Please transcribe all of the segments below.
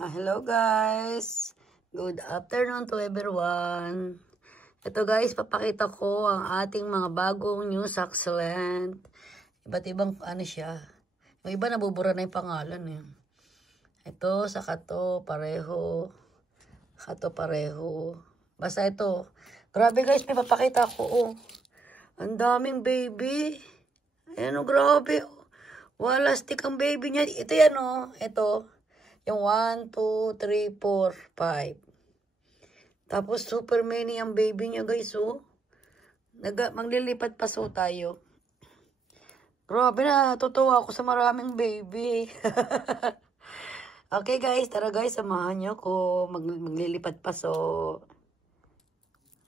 Hello guys! Good afternoon to everyone. Ito guys, papakita ko ang ating mga bagong new succulent. Iba't ibang ano siya. Yung iba nabubura na yung pangalan eh. Ito, saka to, pareho. Saka to, pareho. Basta ito. Grabe guys, may papakita ko oh. Ang daming baby. Ayan oh, grabe oh. Walastik ang baby niya. Ito yan oh. Ito. Yung 1, 2, 3, 4, 5. Tapos super many ang baby niya guys oh. Maglilipat pa so tayo. Grabe na, natutuwa ako sa maraming baby. Okay guys, tara guys, samahan niyo ko. Maglilipat pa so.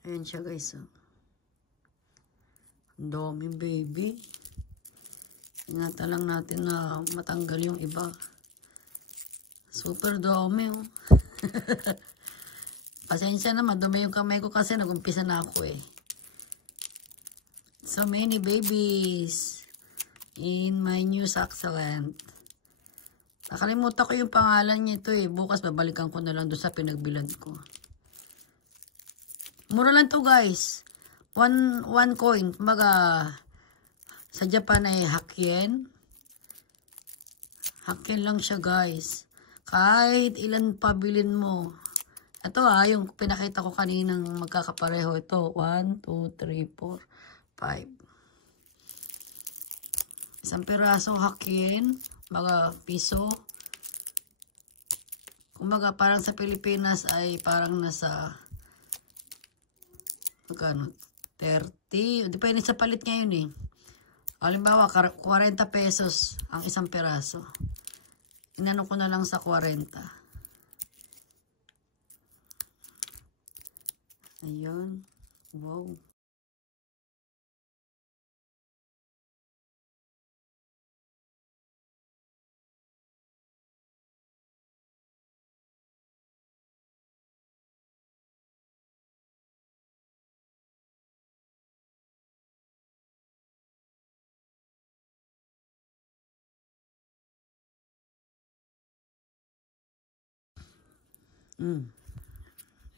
Ayan siya guys oh. Ang daming baby. Ingatan lang natin na matanggal yung iba. Super dami oh. Pasensya na, madumi yung kamay ko kasi nag-umpisa na ako eh. So many babies in my new succulent. Nakalimutan ko yung pangalan niya ito eh. Bukas babalikan ko na lang doon sa pinagbilad ko. Mura lang to guys. One coin. Kumbaga, sa Japan ay Hakkien. Hakkien lang siya guys. Kahit ilan pabilin mo. Ito yung pinakita ko kaninang magkakapareho. Ito, 1, 2, 3, 4, 5. Isang piraso Hakkien. Mga piso. Kumbaga parang sa Pilipinas ay parang nasa magkano? 30. Depende sa palit ngayon eh. Halimbawa, 40 pesos ang isang piraso. Inano ko na lang sa 40. Ayun. Wow.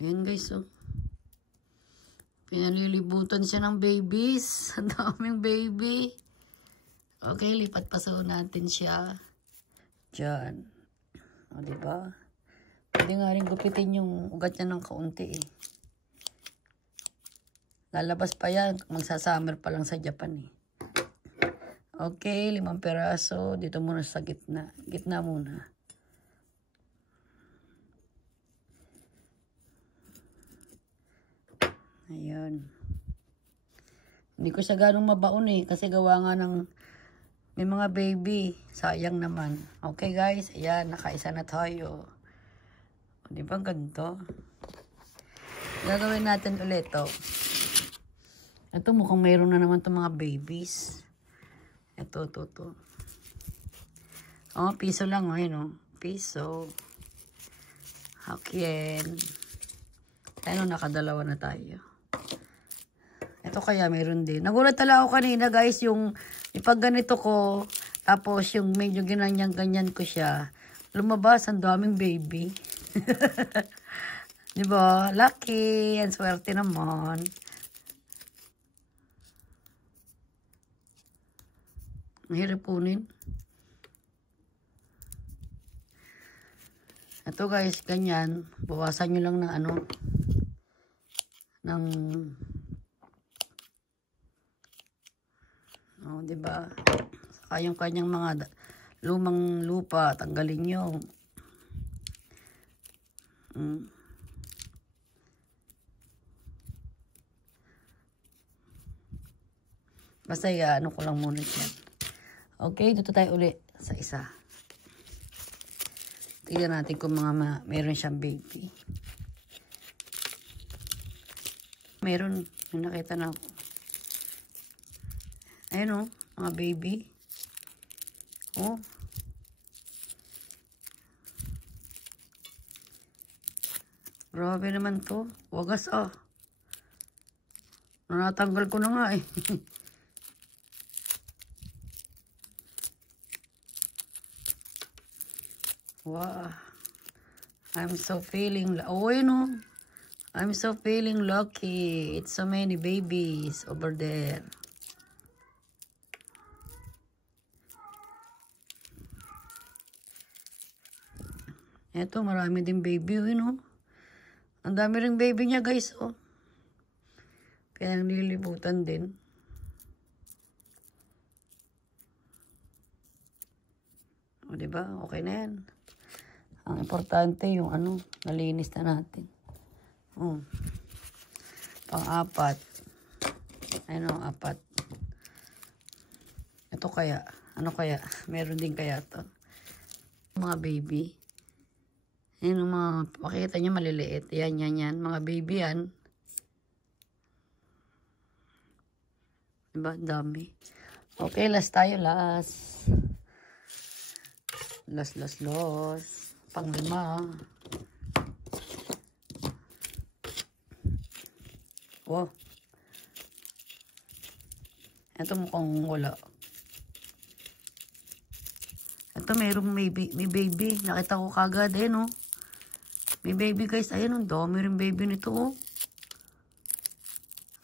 Ayan guys, oh. Pinalilibutan siya ng babies. Ang daming baby. Okay, lipat pa so natin siya. Diyan. O, diba? Pwede nga rin gupitin yung ugat niya ng kaunti eh. Lalabas pa yan. Magsasummer pa lang sa Japan eh. Okay, 5 peraso. Dito muna sa gitna. Gitna muna. Ayan. Hindi ko siya ganong mabaon eh. Kasi gawa nga ng may mga baby. Sayang naman. Okay guys. Ayan. Nakaisa na tayo. O, diba ganito? Gagawin natin ulit to. Ito mukhang mayroon na naman itong mga babies. Ito. Oh, piso lang. Oh, yun, oh. Piso. Hakkien. Ayun, nakadalawa na tayo. Ito kaya meron din. Nagulat talaga ako kanina guys, yung ipag ganito ko, tapos yung medyo ganyan ko siya. Lumabas, ang daming baby. Diba? Lucky. Ang swerte naman. Ang hirap kunin. Ito guys, ganyan. Bawasan nyo lang ng ano, ng oh, diba? Saka yung kanyang mga lumang lupa, tanggalin nyo. Basta ano ko lang muna yan. Okay, dito tayo uli sa isa. Tignan natin kung meron siyang baby. Meron, yung nakita na ako. Ayun oh, mga baby. Oh. Grabe naman to. Wagas ah. Natanggal ko na nga eh. Wow. I'm so feeling, oh, you know, I'm so feeling lucky. It's so many babies over there. Eto, marami din baby, you know. Ang dami ring baby niya, guys, oh. Kaya nililibutan din. O, diba? Okay na yan. Ang importante yung ano, nalinis na natin. Oh. Pang-apat. Ano, 4. Ito kaya. Ano kaya? Meron din kaya to. Mga baby. Ayan yung mga, makikita nyo maliliit. Yan, yan, yan. Mga baby yan. Diba? Dami. Okay, last tayo. Last. Last. Pang-5. Wow. Ito mukhang wala. Ito mayroong may baby. Nakita ko kagad eh, no? May baby, guys. Ayan, ang dami rin baby nito, oh.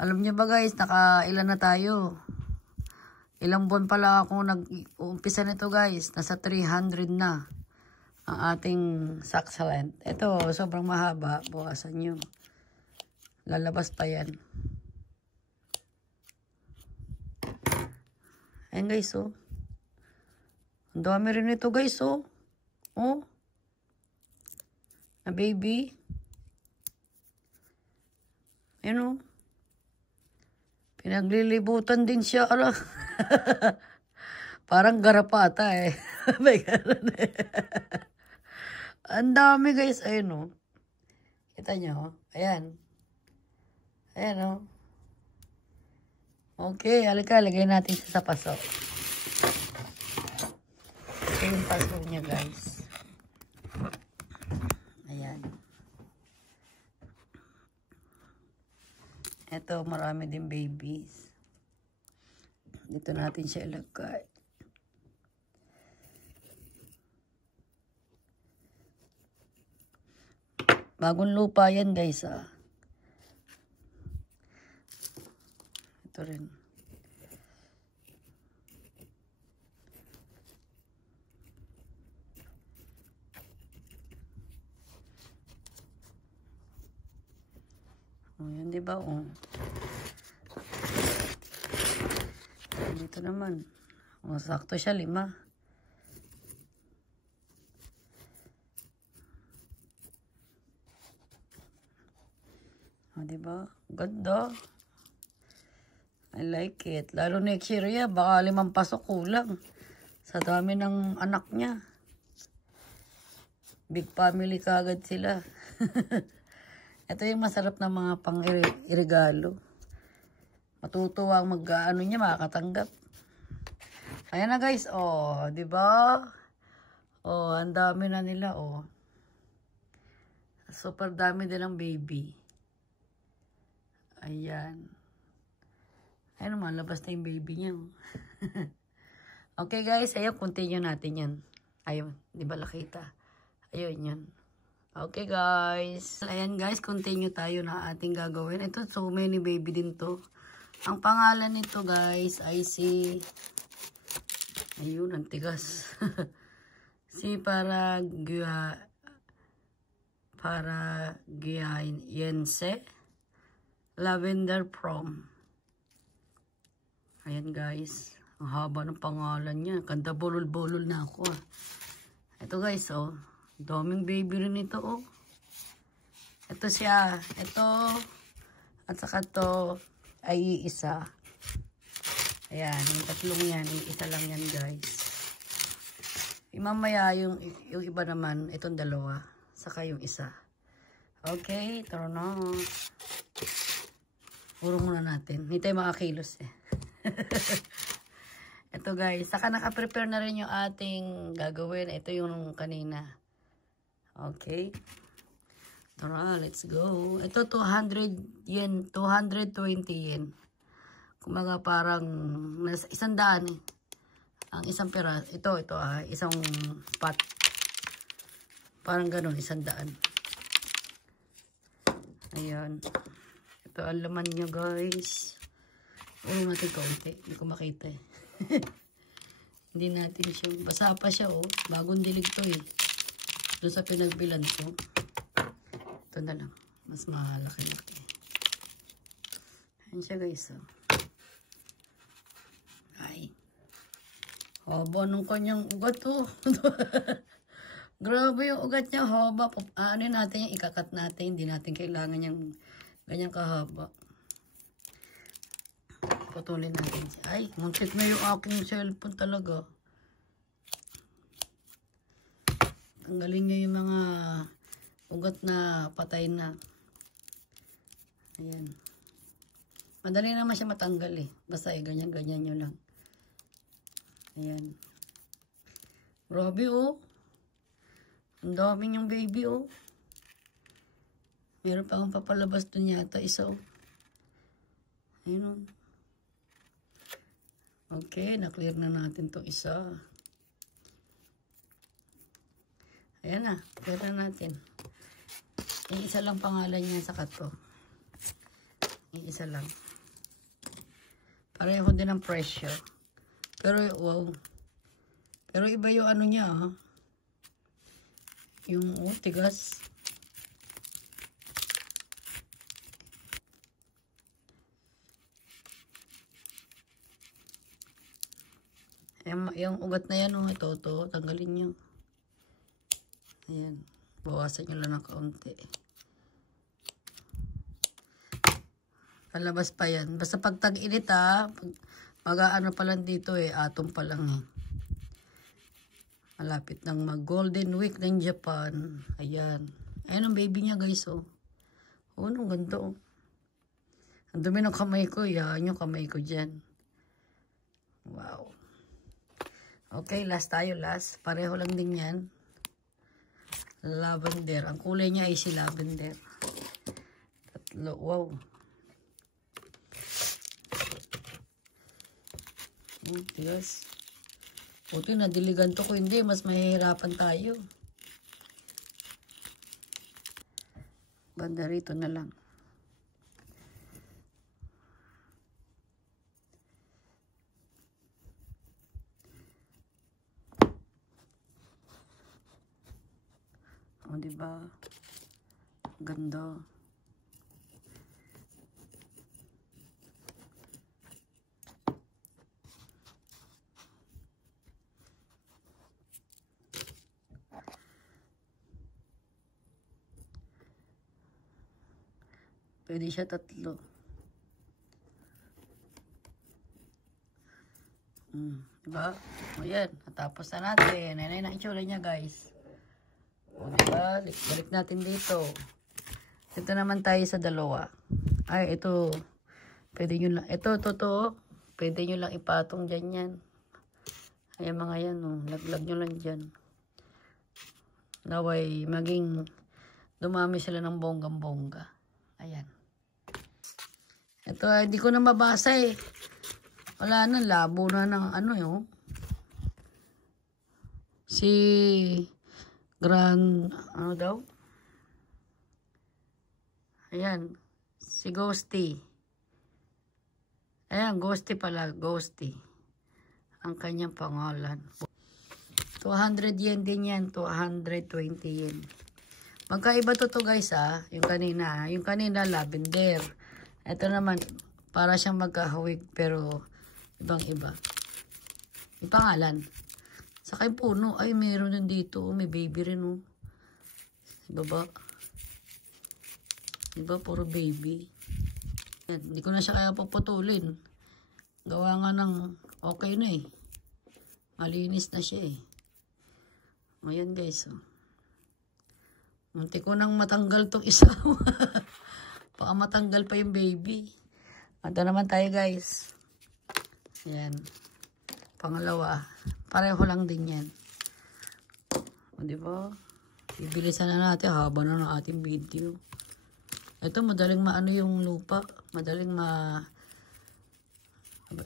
Alam niyo ba, guys, naka-ilan na tayo? Ilang buwan pala ako nag-umpisa nito, guys. Nasa 300 na ang ating succulent. Ito, sobrang mahaba. Bukasan nyo. Lalabas pa yan. Ayan, guys, oh. Ang dami rin ito, guys, oh. Oh. Na baby. Ayan, oh. Pinaglilibutan din siya. Ala. Parang garapa ata eh. May ganun eh. Ang dami, guys. Ayun, oh. Kita nyo, oh. Ayan. Ayan, oh. Okay, halika. Lagay natin siya sa paso. Ito yung paso niya, guys. Ayan. Ito, marami din babies. Dito natin siya ilagay. Bagong lupa yan, guys, ah. Ito rin. Oh, yan, diba? Oh. Dito naman. Oh, sakto siya, 5. Oh, diba? Ganda. I like it. Lalo next year, yeah, baka 5 pasok kulang. Sa dami ng anak niya. Big family kagad sila. Ito yung masarap na mga pang-irigalo. Matutuwa ang mag-ano niya, makakatanggap. Ayan na, guys. Oh, di ba? Oh, ang dami na nila, oh. Super dami din ng baby. Ayan. Ayan naman, labas na yung baby niya. Oh. Okay, guys. Ayun, continue natin yan. Ayun, di ba nakita? Ayun, yan. Okay, guys. Ayan, guys. Continue tayo na ating gagawin. Ito, so many baby din to. Ang pangalan nito, guys, ay si... Ayun, ang tigas. Si Paraguayense Lavender Prom. Ayan, guys. Ang haba ng pangalan niya. Ganda, bulol-bulol na ako, ah. Ito, guys, oh. Daming baby rin ito, oh. Ito siya. Ito. At saka to ay iisa. Ayan. Yung tatlong yan. Isa lang yan, guys. Mamaya yung iba naman. Itong 2. Saka yung isa. Okay. Tara na. Urong muna natin. Hindi tayo makakilos, eh. Ito, guys. Saka naka-prepare na rin yung ating gagawin. Ito yung kanina. Okay. Tara, let's go. Ito, 200 yen. 220 yen. Kumaga parang 100 eh. Ang isang pera. Ito, isang pot Parang ganun, 100. Ayan. Ito ang laman niya, guys. Ulo natin kaunti. Hindi ko makita eh. Hindi natin siya. Basa pa siya oh. Bagong dilig to eh. Doon sa pinagbilan ko. Ito na lang. Mas malaki-laki. Ayan siya guys oh. Ay. Haba nung kanyang ugat oh. Grabe yung ugat niya. Haba. Ano natin yung ikakat natin. Hindi natin kailangan yung ganyang kahaba. Putulin natin siya. Ay, muntik na yung aking cellphone talaga. Tanggalin nyo yung mga ugat na patay na. Ayan. Madali naman siya matanggal eh. Basta eh, ganyan-ganyan nyo lang. Ayan. Grabe oh. Ang daming yung baby oh. Meron pa akong papalabas dun yata isa oh. Ayun oh. Okay, na-clear na natin to isa. Ayan na, clear na natin. Yung isa lang pangalan niya sa kato. Yung isa lang. Pareho din ang presyo. Pero wow. Pero iba yung ano niya ha. Yung tigas. Yung ugat na yan, ito, tanggalin nyo. Ayan, bawasan nyo lang ng kaunti. Palabas pa yan. Basta pag tag-init mag-aano pa lang dito atom pa lang Malapit ng mag-golden week ng Japan. Ayan. Ayan ang baby niya guys ang ganda Ang dumi ng kamay ko, yan yung kamay ko dyan. Wow. Okay, last tayo, last. Pareho lang din yan. Lavender. Ang kulay niya ay si lavender. Tatlo. Wow. Yes. Buti nadiligan to ko. Hindi, mas mahihirapan tayo. Banda rito na lang. O, diba? Ganda. Pwede siya 3. Diba? O yan. Natapos na natin. Ayan ang itsura niya guys. O diba? Balik natin dito. Ito naman tayo sa 2. Ay, ito. Pwede nyo lang. Ito. Pwede nyo lang ipatong dyan yan. Ayan mga yan. Laglag nyo lang dyan. Naway maging dumami sila ng bonggang-bongga. Ayan. Ito, hindi ko na mabasa Wala na, labo na ng Si ano daw? Ayan. Si Ghosty. Ayan, Ghosty pala. Ghosty. Ang kanyang pangalan. 200 yen din yan. 220 yen. Magkaiba to guys Yung kanina. Yung kanina lavender. Ito naman, para siyang magkahawig pero ibang iba. Yung pangalan. Saka yung puno. Ay, meron din dito. May baby rin Baba. Diba? Puro baby. Yan. Hindi ko na siya kaya paputulin. Gawa nga ng okay na Malinis na siya Ayan guys. Munti ko nang matanggal tong isa. Baka matanggal pa yung baby. Ito naman tayo guys. Ayan. Pangalawa. Pareho lang din yan. O diba? Bibilisan na natin. Haba na ng ating video. Ito madaling maano yung lupa. Madaling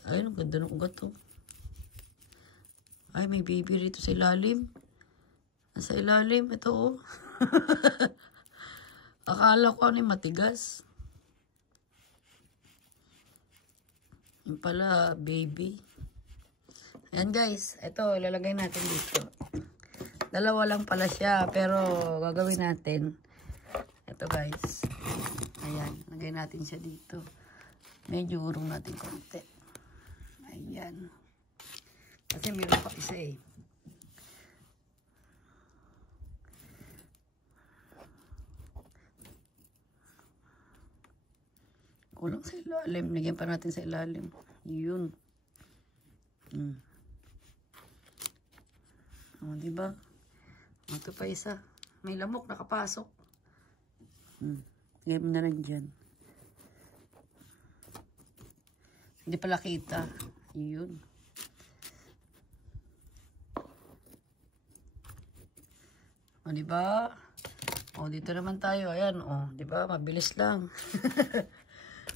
ayun, ang ganda ng ugat Ay, may baby rito sa ilalim. Nasa ilalim. Ito oh. Akala ko ano yung matigas. Yung pala, baby. Ayan guys. Ito, ilalagay natin dito. Dalawa lang pala siya. Pero, gagawin natin. Ito guys. Ayan. Lagay natin siya dito. Medyo urong natin konti. Ayan. Kasi meron pa isa eh. Kulang sa ilalim. Lagyan pa natin sa ilalim. Yun. O, diba? Ito pa isa. May lamok nakapasok. Lagyan mo na rin dyan. Hindi pala kita. Yun. O, diba? O, dito naman tayo. Ayan, o. Diba? Mabilis lang.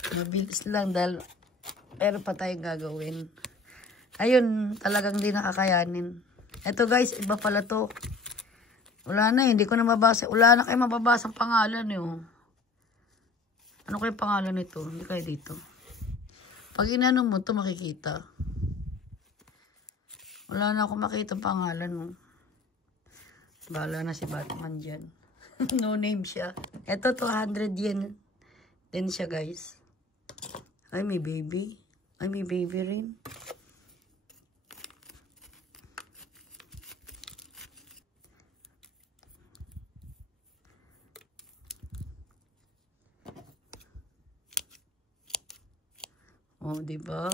Mabilis lang dahil pero pa tayong gagawin. Ayun, talagang di nakakayanin. Ito guys, iba pala to. Wala na, hindi ko na mabasa. Wala na kayo mababasa ang pangalan eh. Oh. Ano kayo pangalan nito? Hindi kayo dito. Pag inano mo to makikita. Wala na akong makita ang pangalan mo. Bahala na si Batman dyan. No name siya. Ito, 200 yen. Din siya, guys. Ay, may baby. Ay, may baby rin. Oh, diba?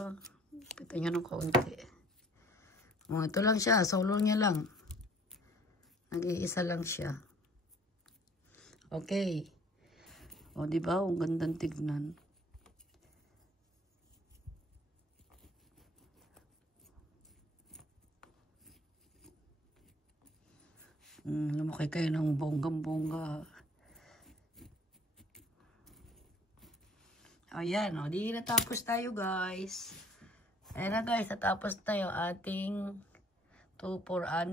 Pita nyo ng kaunti. Oh, ito lang siya. Solo niya lang. Nag-iisa lang siya. Okay. O, diba? Ang gandang tignan. Lumaki kayo ng bonggang-bongga. Ayan, o. Di natapos tayo, guys. Ayan na, guys. Natapos tayo ating 2, 4,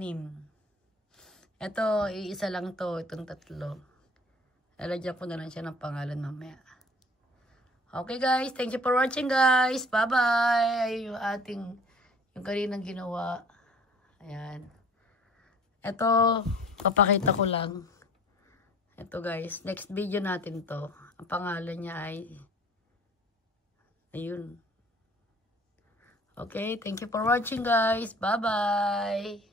6. Ito, iisa lang to. Itong tatlo. Lalagyan ko na lang siya ng pangalan mamaya. Okay guys, thank you for watching guys. Bye-bye. Yung kaninang ginawa. Ayan. Ito, papakita ko lang. Ito guys, next video natin to. Ang pangalan niya ay, ayun. Okay, thank you for watching guys. Bye-bye.